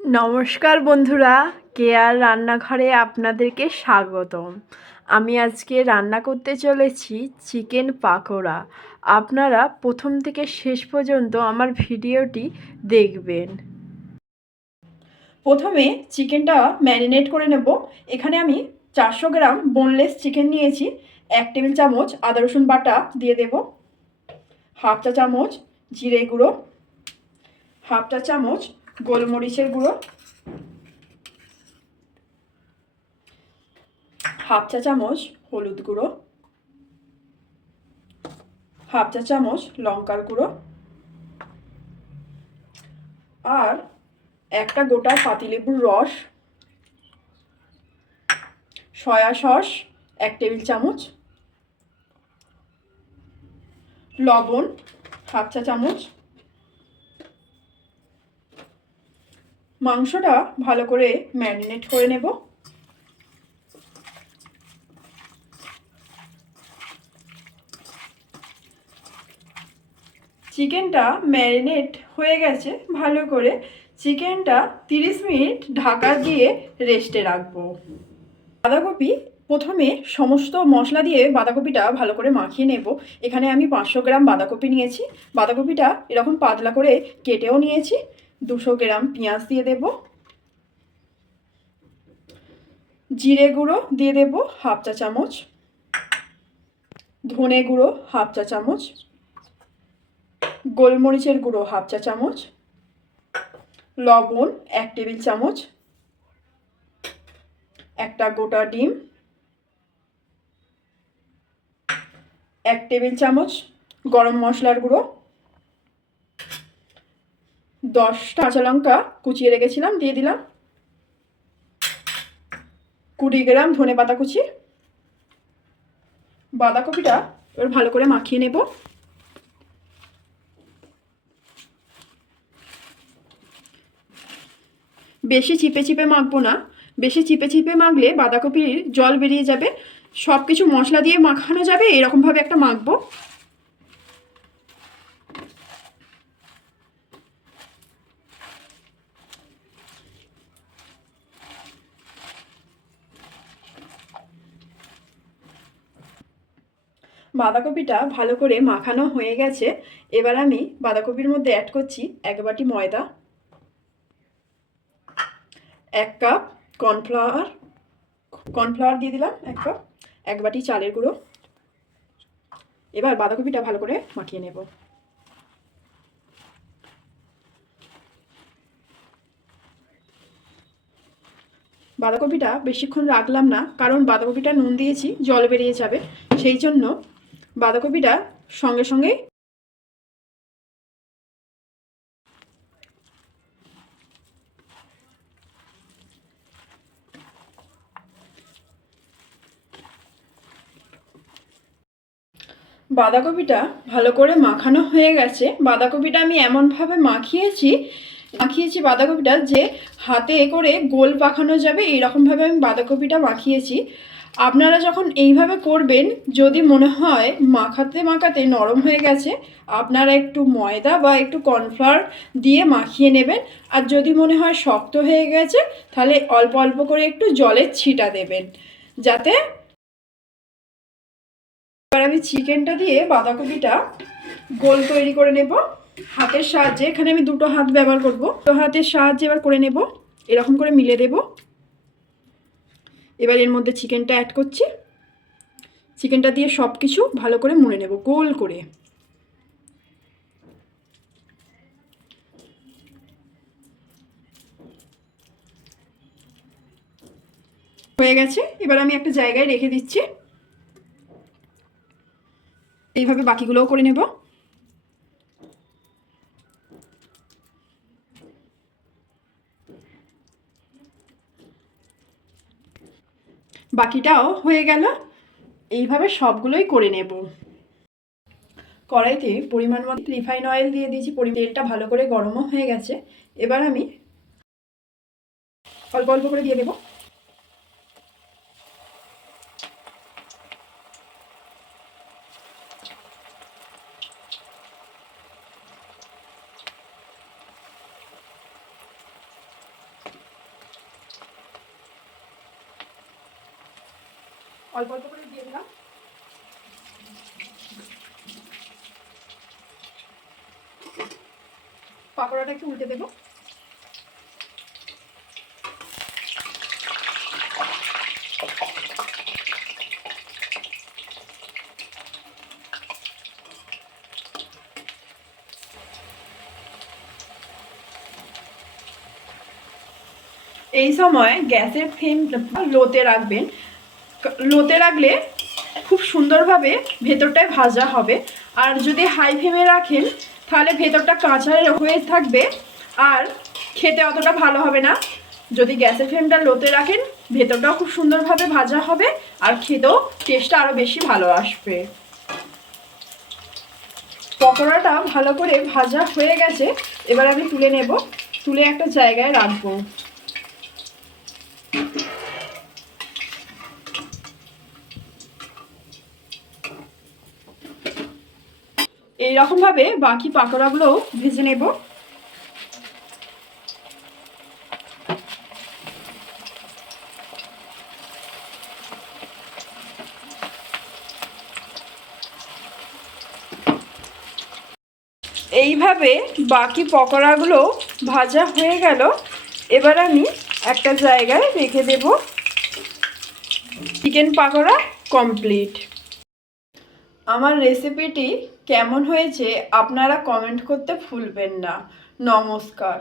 নমস্কার বন্ধুরা, কেয়ার রান্নাঘরে আপনাদেরকে স্বাগতম। আমি আজকে রান্না করতে চলেছি চিকেন পাকোড়া। আপনারা প্রথম থেকে শেষ পর্যন্ত আমার ভিডিওটি দেখবেন। প্রথমে চিকেনটা ম্যারিনেট করে নেব। এখানে আমি 400 গ্রাম বোনলেস চিকেন নিয়েছি। 1 টেবিল চামচ আদা রসুন বাটা দিয়ে দেব, হাফ চা চামচ জিরে গুঁড়ো, হাফ চা চামচ গোলমরিচের গুঁড়ো, হাফ চা চামচ হলুদ গুঁড়ো, হাফ চা চামচ লঙ্কার গুঁড়ো আর একটা গোটা পাতিলেবুর রস, সয়া সস 1 টেবিল চামচ, লবণ হাফ চা চামচ। মাংসটা ভালো করে ম্যারিনেট করে নেব। চিকেনটা ম্যারিনেট হয়ে গেছে ভালো করে। চিকেনটা 30 মিনিট ঢাকা দিয়ে রেস্টে রাখবো। বাঁধাকপি প্রথমে সমস্ত মশলা দিয়ে বাঁধাকপিটা ভালো করে মাখিয়ে নেব। এখানে আমি 500 গ্রাম বাঁধাকপি নিয়েছি। বাঁধাকপিটা এরকম পাতলা করে কেটেও নিয়েছি। 200 গ্রাম পেঁয়াজ দিয়ে দেব, জিরে গুঁড়ো দিয়ে দেব হাফ চা চামচ, ধনে গুঁড়ো হাফ চা চামচ, গোলমরিচের গুঁড়ো হাফ চা চামচ, লবণ 1 টেবিল চামচ, একটা গোটা ডিম, 1 টেবিল চামচ গরম মশলার গুঁড়ো, 10টা কাঁচা লঙ্কা কুচিয়ে রেখেছিলাম দিয়ে দিলাম, 20 গ্রাম ধনে পাতা কুচি। বাঁধাকপিটা এবার ভালো করে মাখিয়ে নেব। বেশি চিপে চিপে মাখবো না, বেশি চিপে চিপে মাখলে বাঁধাকপির জল বেরিয়ে যাবে। সব কিছু মশলা দিয়ে মাখানো যাবে, এরকমভাবে একটা মাখবো। বাঁধাকপিটা ভালো করে মাখানো হয়ে গেছে। এবার আমি বাঁধাকপির মধ্যে অ্যাড করছি 1 বাটি ময়দা, 1 কাপ কর্নফ্লাওয়ার দিয়ে দিলাম 1 কাপ, 1 বাটি চালের গুঁড়ো। এবার বাঁধাকপিটা ভালো করে মাখিয়ে নেব। বাঁধাকপিটা বেশিক্ষণ রাখলাম না, কারণ বাঁধাকপিটা নুন দিয়েছি, জল বেরিয়ে যাবে। সেই জন্য বাঁধাকপিটা সঙ্গে সঙ্গে বাঁধাকপিটা ভালো করে মাখানো হয়ে গেছে। বাঁধাকপিটা আমি এমনভাবে মাখিয়েছি বাঁধাকপিটা যে হাতে করে গোল মাখানো যাবে, এইরকমভাবে আমি বাঁধাকপিটা মাখিয়েছি। আপনারা যখন এইভাবে করবেন, যদি মনে হয় মাখাতে মাখাতে নরম হয়ে গেছে, আপনারা একটু ময়দা বা একটু কর্নফ্লাওয়ার দিয়ে মাখিয়ে নেবেন। আর যদি মনে হয় শক্ত হয়ে গেছে, তাহলে অল্প অল্প করে একটু জলের ছিটা দেবেন, যাতে। এবার আমি চিকেনটা দিয়ে বাঁধাকপিটা গোল তৈরি করে নেব হাতের সাহায্যে। এখানে আমি 2টো হাত ব্যবহার করব। 2 হাতের সাহায্যে এবার করে নেব, এরকম করে মিলে দেব। এবার এর মধ্যে চিকেনটা অ্যাড করছি। চিকেনটা দিয়ে সব কিছু ভালো করে মুড়ে নেব গোল করে। হয়ে গেছে। এবার আমি একটা জায়গায় রেখে দিচ্ছি। এইভাবে বাকিগুলোও করে নেব। বাকিটাও হয়ে গেল। এইভাবে সবগুলোই করে নেব। কড়াইতে পরিমাণ মতো রিফাইন অয়েল দিয়ে দিয়েছি। তেলটা ভালো করে গরমও হয়ে গেছে। এবার আমি অল্প অল্প করে দিয়ে দেবো। অল্প অল্প করে দিয়ে দিলাম। পাকোড়াটা একটু উল্টে দেবো। এই সময় গ্যাসের ফ্লেম লোতে রাখবেন। লোতে রাখলে খুব সুন্দরভাবে ভেতরটায় ভাজা হবে। আর যদি হাই ফ্লেমে রাখেন তাহলে ভেতরটা কাঁচা হয়ে থাকবে আর খেতে অতটা ভালো হবে না। যদি গ্যাসের ফ্লেমটা লোতে রাখেন ভেতরটাও খুব সুন্দরভাবে ভাজা হবে আর খেতেও টেস্টটা আরও বেশি ভালো আসবে। পকোড়াটা ভালো করে ভাজা হয়ে গেছে, এবার আমি তুলে নেব। তুলে একটা জায়গায় রাখবো। এইরকমভাবে বাকি পাকোড়াগুলোও ভেজে নেব। এইভাবে বাকি পকোড়াগুলো ভাজা হয়ে গেল, এবার আমি একটা জায়গায় রেখে দেব। Chicken pakora complete. আমার রেসিপিটি কেমন হয়েছে আপনারা কমেন্ট করতে ভুলবেন না। নমস্কার।